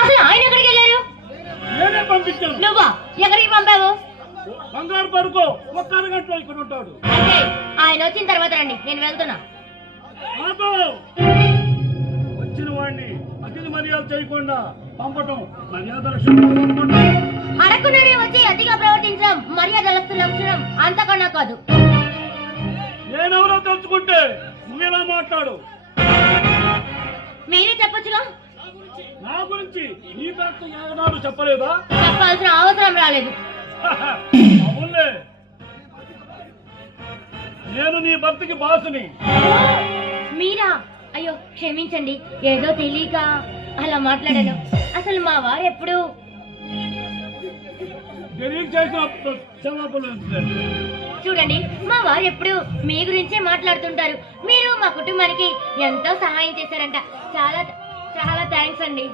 అసలు ఆయన ఎక్కడికి వెళ్ళారు? నేనే పంపించాను. నువ్వా? ఎక్కడికి పంపావు? బంగారు పడుకో, ఒక్క అరగంటలో ఇక్కడ ఉంటాడు. అంటే ఆయన వచ్చిన తర్వాత రండి, నేను వెళ్తున్నా. వచ్చిన వాడిని అతిథి మర్యాద చేయకుండా పంపటం మర్యాద అడగకుండానే వచ్చి అతిగా ప్రవర్తించడం మర్యాద లక్షణం అంతకన్నా కాదు. నేనెవరో తెలుసుకుంటే నువ్వెలా మాట్లాడు? మీరే చెప్పొచ్చుగా. నా గురించి నీ భర్త ఏనాడు చెప్పలేదా? చెప్పాల్సిన అవసరం రాలేదు. అవునులే, నేను నీ భర్తకి బాసుని. మీరా? అయ్యో క్షమించండి, ఏదో తెలియక అలా మాట్లాడాను. అసలు మా వారు ఎప్పుడు చూడండి, మా వారు ఎప్పుడు మీ గురించే మాట్లాడుతుంటారు. మీరు మా కుటుంబానికి ఎంతో సహాయం చేశారంట. చాలా చాలా థ్యాంక్స్ అండి.